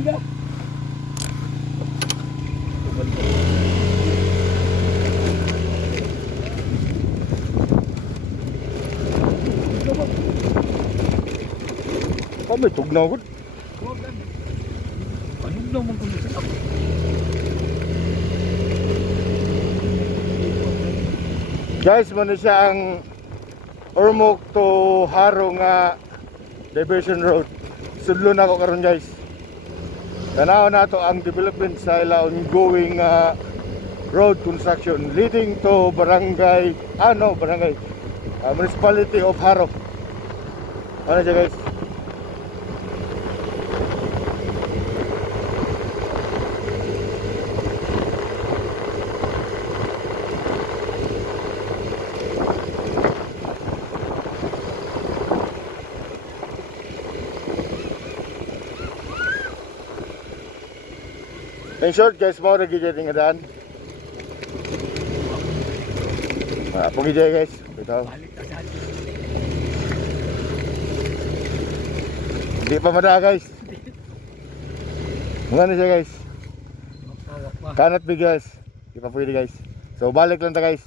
Barangga. Kami tugnaw gud. Anong naman kung sila? Guys, muna siya ang Ormoc to Haro nga diversion road. Sudlo na ako karon guys. Tanaw na to ang development sa ila ongoing road construction leading to barangay municipality of Haro. Ano siya guys? In short guys, mau lagi jadi ngedan. Pergi aja guys, kita. Balik ka dyan. Hindi pa mada guys. Ngano siya guys? Mapawak pa. Kanat big guys. Di pa pwede guys. So balik lang ta guys.